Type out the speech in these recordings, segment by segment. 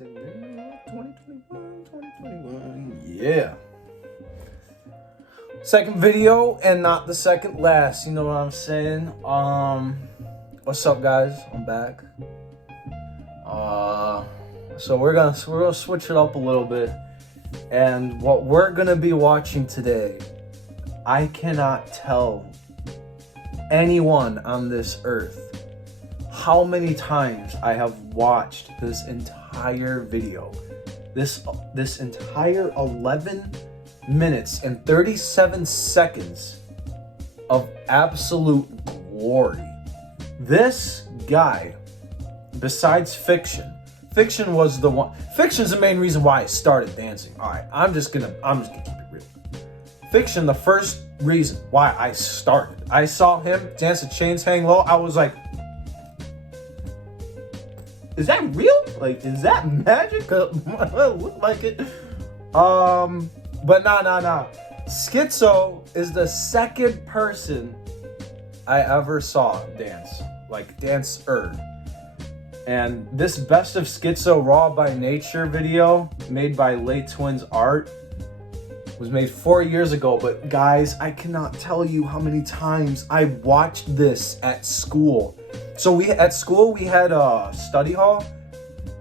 2021. Yeah. Second video and not the second last. You know what I'm saying? What's up, guys? I'm back. So we're gonna switch it up a little bit, and what we're gonna be watching today, I cannot tell anyone on this earth how many times I have watched this entire video. This entire 11 minutes and 37 seconds of absolute glory. This guy, besides Fiction was the one. Fiction's the main reason why I started dancing. All right, I'm just gonna keep it real. Fiction, the first reason why I started. I saw him dance the Chains Hang Low. I was like, is that real? Like, is that magic? It looked like it. But nah. Skitzo is the second person I ever saw dance. Like, dancer. And this Best of Skitzo Raw by Nature video, made by Late Twins Art, was made 4 years ago. But guys, I cannot tell you how many times I watched this at school. So at school we had a study hall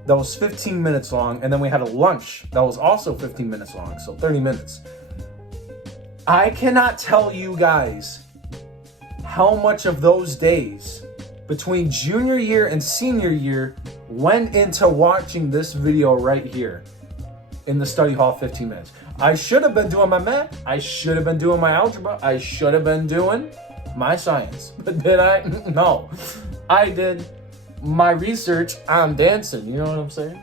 that was 15 minutes long, and then we had a lunch that was also 15 minutes long, so 30 minutes. I cannot tell you guys how much of those days between junior year and senior year went into watching this video right here in the study hall 15 minutes. I should have been doing my math. I should have been doing my algebra. I should have been doing my science. But did I? No. I did my research on dancing. You know what I'm saying?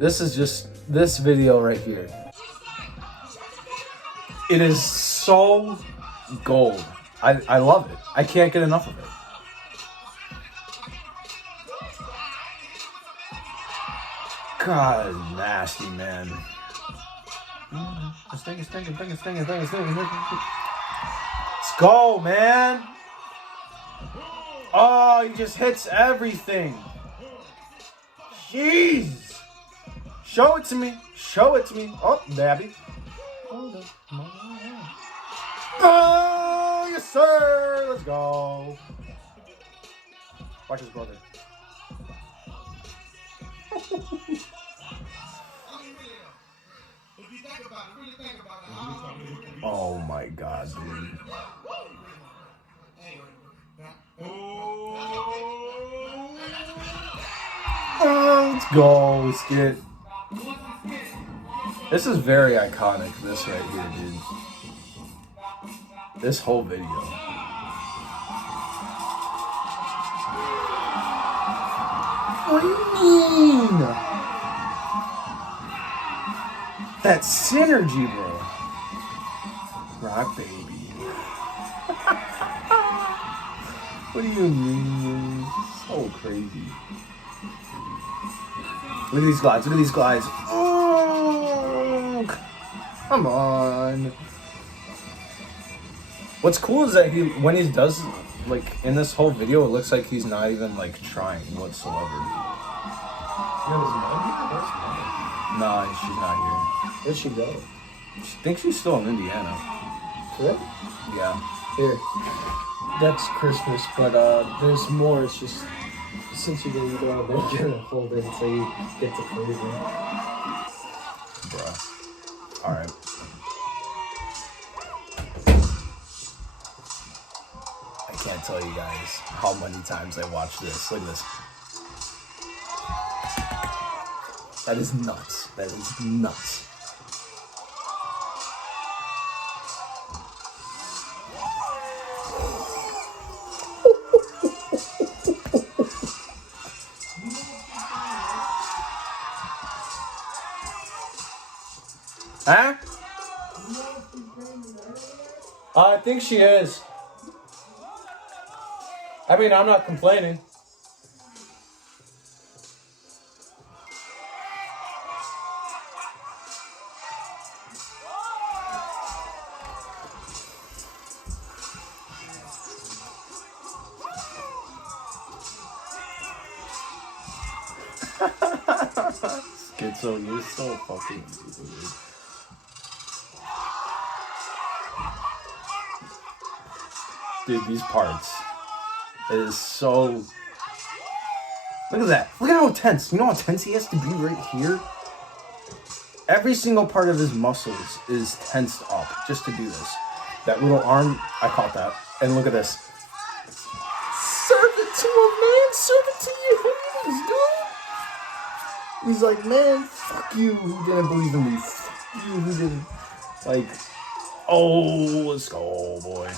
This is just this video right here. It is so gold. I love it. I can't get enough of it. God, nasty, man. Let's go, man. Oh, he just hits everything. Jeez. Show it to me. Show it to me. Oh, Babby. Oh, yes, sir. Let's go. Watch his brother. Oh my God, dude. Oh, let's go, Skit. This is very iconic, this right here, dude. This whole video. What do you mean? That synergy, bro. Rock baby. What do you mean? So crazy. Look at these glides. Look at these glides. Oh, come on. What's cool is that when he does, like, in this whole video, it looks like he's not even, like, trying whatsoever. Nah, she's not here. Where'd she go? I think she's still in Indiana. Really? Yeah. Here. That's Christmas, but there's more. It's just, since you didn't go, they're gonna hold it until you get to Cleveland. Bruh. Alright. I can't tell you guys how many times I watched this. Look at this. That is nuts. That is nuts. Huh? I think she is. I mean, I'm not complaining. Skitzo, you're so fucking weird. Dude, these parts is so... Look at that. Look at how tense. You know how tense he has to be right here? Every single part of his muscles is tensed up just to do this. That little arm, I caught that. And look at this. Serve it to him, man. Serve it to you. Dude. He's like, man, fuck you who didn't believe in me. Fuck you who didn't. Like, oh, let's go, boy.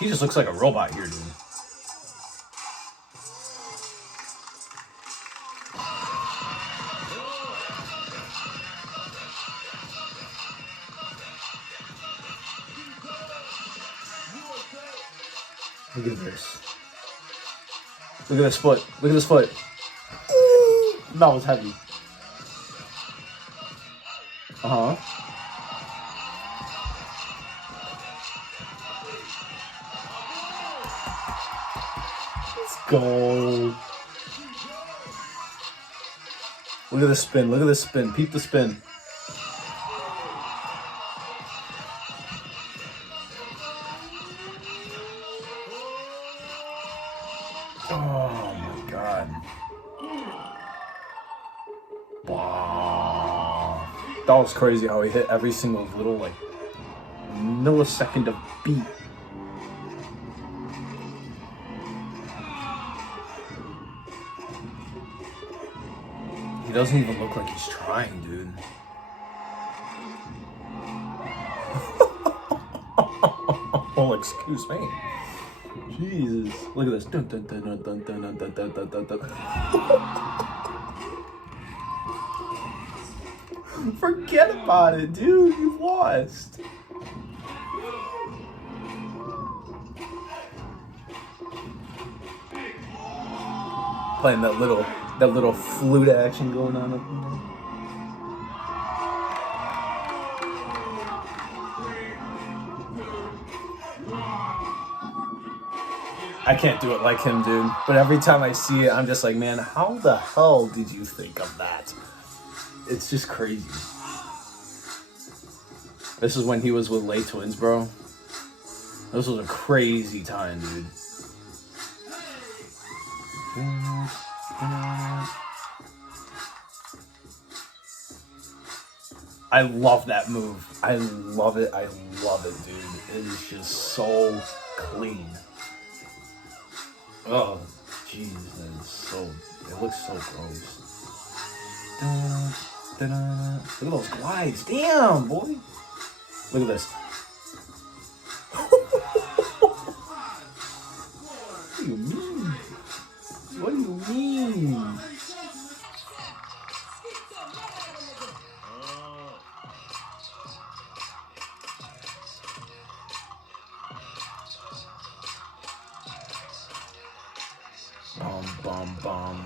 He just looks like a robot here, dude. Look at this. Look at this foot. Look at this foot. Ooh. That was heavy. Uh-huh. Let's go. Look at this spin. Look at this spin. Peep the spin. Oh my god. Wow. That was crazy how he hit every single little like millisecond of beat. He doesn't even look like he's trying, dude. Oh, excuse me. Jesus. Look at this. Dun, dun, dun, dun, dun, dun, dun, dun, dun, dun, dun. Forget about it, dude. You lost. Playing that little flute action going on up in there. I can't do it like him, dude. But every time I see it, I'm just like, man, how the hell did you think of that? It's just crazy. This is when he was with Lay Twins, bro. This was a crazy time, dude. I love that move. I love it. I love it, dude. It is just so clean. Oh, jeez, that is so... It looks so gross. Look at those glides. Damn, boy. Look at this. What do you mean? What do you mean? Bum.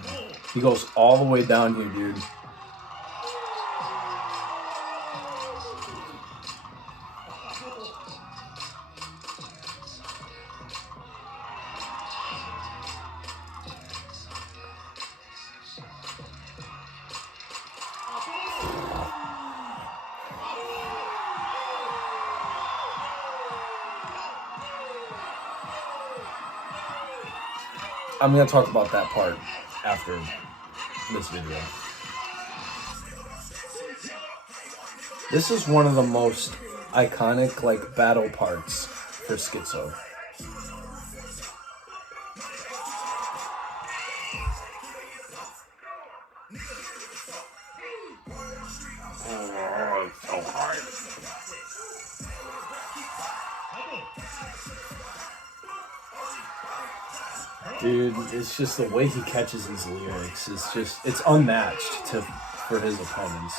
He goes all the way down here, dude. I'm gonna talk about that part after this video. This is one of the most iconic, like, battle parts for Skitzo. Oh, it's so hard. Dude, it's just the way he catches these lyrics. It's just, it's unmatched for his opponents.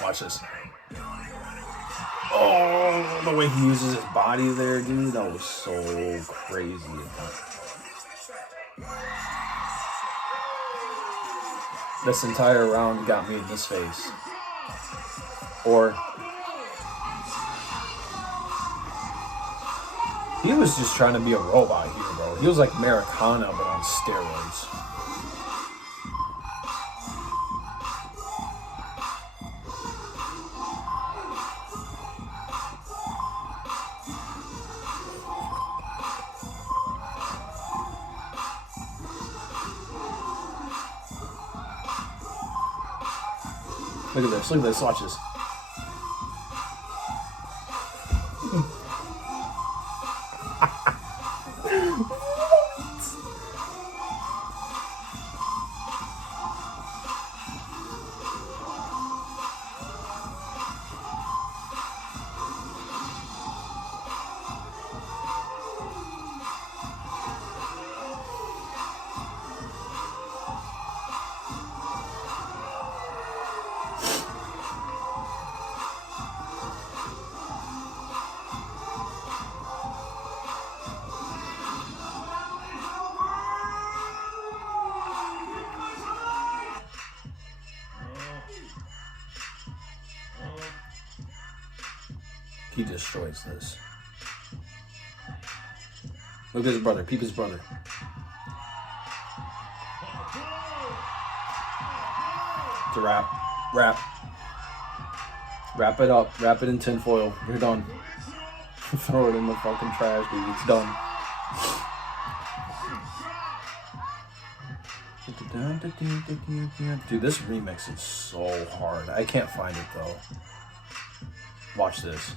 Watch this. Oh, the way he uses his body there, dude, that was so crazy. This entire round got me in this face. Or he was just trying to be a robot here, bro. He was like Americana, but on steroids. Look at this, watch this. He destroys this. Look at his brother. Peep his brother. To wrap. Wrap it up. Wrap it in tinfoil. You're done. Throw it in the fucking trash, dude. It's done. Dude, this remix is so hard. I can't find it though. Watch this.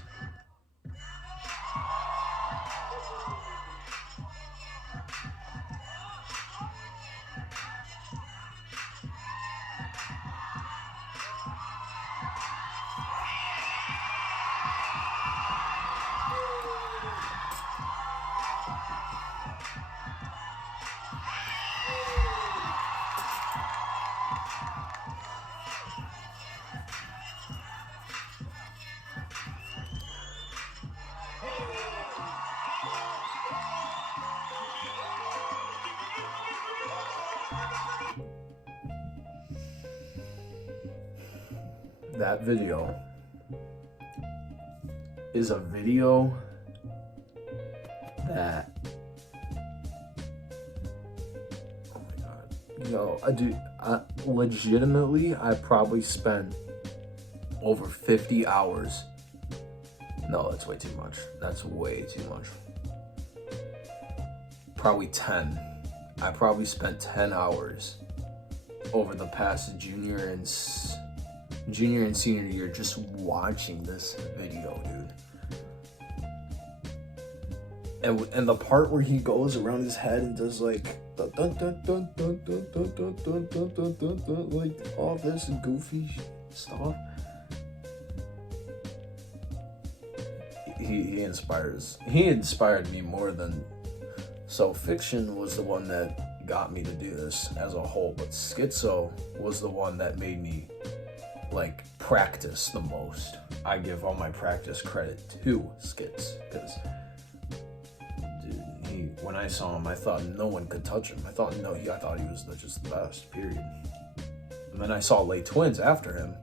That video is a video that, oh my god, yo, legitimately, I probably spent over 50 hours. No, that's way too much. That's way too much. Probably 10. I probably spent 10 hours over the past junior and senior year just watching this video, dude. And the part where he goes around his head and does like dun, dun, dun, dun, dun, dun, dun, dun, dun, dun, dun, dun, dun, like all this goofy stuff. He inspired me more than, so Fiction was the one that got me to do this as a whole, but Skitzo was the one that made me like practice the most. I give all my practice credit to Skits, because dude, when I saw him, I thought no one could touch him. I thought he was just the best, period. And then I saw Lay Twins after him,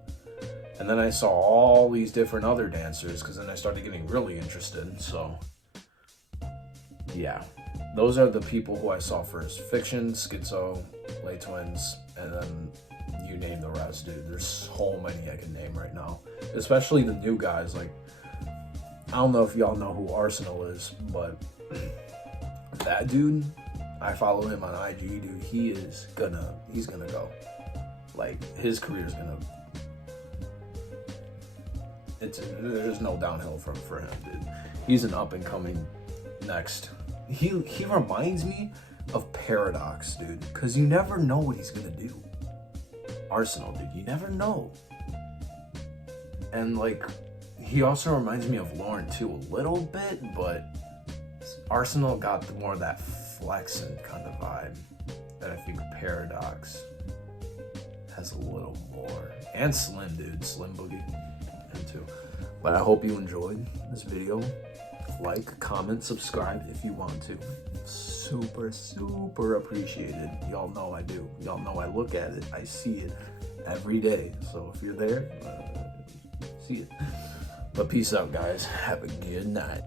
and then I saw all these different other dancers, because then I started getting really interested. So yeah, those are the people who I saw first: Fiction, Skitzo, Lay Twins, and then you name the rest, dude. There's so many I can name right now, especially the new guys. Like, I don't know if y'all know who Arsenal is, but that dude, I follow him on IG, dude. He's gonna go. Like, his career's gonna, there's no downhill for him, dude. He's an up and coming next. He reminds me of Paradox, dude, because you never know what he's gonna do. Arsenal, dude, you never know. And like, he also reminds me of Lauren too, a little bit, but Arsenal got more of that flexing kind of vibe that I think Paradox has a little more. And Slim, dude, Slim Boogie, him too. But I hope you enjoyed this video. like, comment, subscribe if you want to. Super, super appreciated. Y'all know I do. Y'all know I look at it. I see it every day. So if you're there, see it. But peace out, guys. Have a good night.